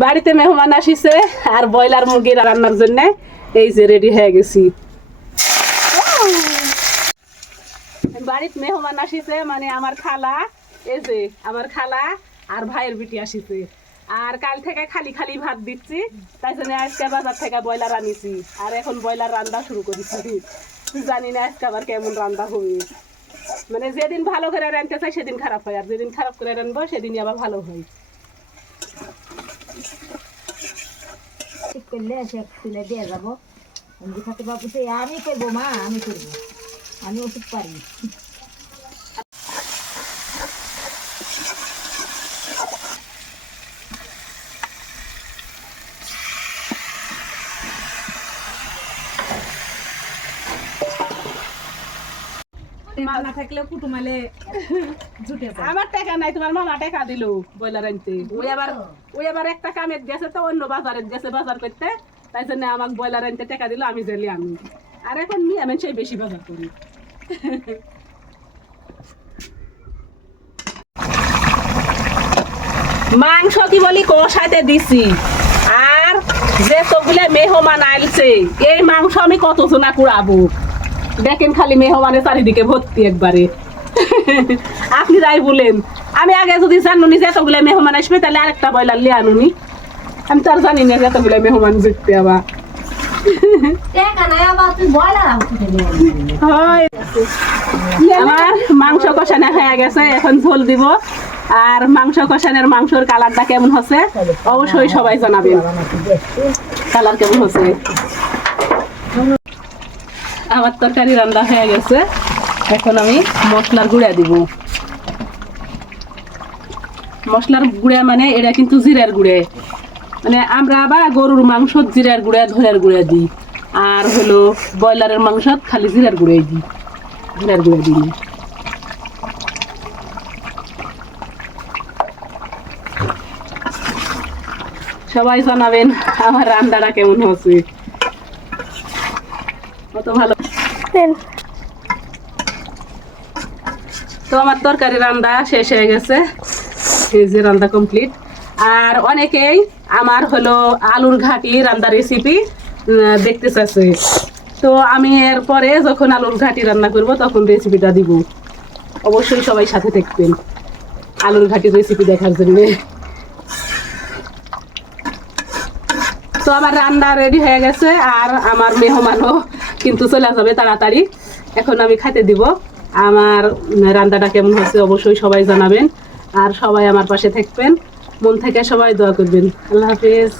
বাড়িতে মেহমান আসিছে আর ব্রয়লার মুরগি রান্নার জন্য। এই যে রেডি হয়ে গেছি। বাড়িতে মেহমান আসিছে মানে আমার খালা, এই যে আমার খালা আর ভাইয়ের বিটি আসিছে। আর কাল থেকে খালি খালি ভাত দিচ্ছি, তাই জন্য আজকে বাজার থেকে ব্রয়লার আনিছি। আর এখন ব্রয়লার রান্না শুরু করেছি। জানি না আজকে আবার কেমন রান্না হবে। মানে যেদিন ভালো করে রাঁধতে চাই, সেদিন খারাপ হয়। আর যেদিন খারাপ করে রানবো সেদিনই আবার ভালো হয়। ঠিক করলে সে তুলে দিয়ে যাব। আমি খাতে বাবু সেই আমি করব, মা, আমি করব। আমি ওষুধ পারি। না থাকলেও কুটুমালে জুটে আমার টাকা নাই তোমার মামা টাকা দিল ব্রয়লার আনতে। ওই আবার ওই আবার একটা কামের গেছে তো অন্য বাজারে গেছে বাজার করতে। তাই জন্য আমাকে ব্রয়লার আনতে টাকা দিল আমি জেলি আমি আর এখন নিয়ে আমি সেই বেশি বাজার করি। মাংস কি বলি কষাইতে দিছি। আর যে তোগুলো মেহমান আইলছে এই মাংস আমি কত জনা কুড়াবো? দেখেন খালি মেহমানের চারিদিকে ভর্তি একবারে। আপনি যাই বলেন। আমি আগে যদি জানুনি যে এতগুলো মেহমান আসবে, তাহলে আরেকটা বয়লার লিয়ে আনুনি। আমি তো আর জানি না এতগুলো মেহমান জিততে আবার। আমার মাংস কষানো হয়ে গেছে, এখন ঝোল দিব। আর মাংস কষানোর মাংসর কালারটা কেমন হচ্ছে, অবশ্যই সবাই জানাবেন। কালার কেমন হচ্ছে? আমার তরকারি রান্না হয়ে গেছে। এখন আমি মশলার গুঁড়া দিব। মশলার গুঁড়া মানে এটা কিন্তু জিরার গুঁড়ে। মানে আমরা আবার গরুর মাংস জিরার গুঁড়া ধরের গুঁড়া দিই। আর হলো ব্রয়লারের মাংস খালি জিরার গুঁড়াই দিই। জিরার গুঁড়া দিই। সবাই জানাবেন আমার রান্নাটা কেমন হচ্ছে ভালো। তো আমার তরকারি রান্না শেষ হয়ে গেছে। এই যে রান্না কমপ্লিট আর অনেকেই আমার হলো আলুর ঘাটি রান্না রেসিপি দেখতে চাচ্ছে তো আমি এরপরে যখন আলুর ঘাটি রান্না করব তখন রেসিপিটা দিব। অবশ্যই সবাই সাথে দেখবেন আলুর ঘাটি রেসিপি দেখার জন্য। তো আমার রান্না রেডি হয়ে গেছে আর আমার মেহমানও কিন্তু চলে যাবে তাড়াতাড়ি। এখন আমি খাইতে দিব। আমার রান্নাটা কেমন হয়েছে অবশ্যই সবাই জানাবেন। আর সবাই আমার পাশে থাকবেন। মন থেকে সবাই দোয়া করবেন। আল্লাহ হাফিজ।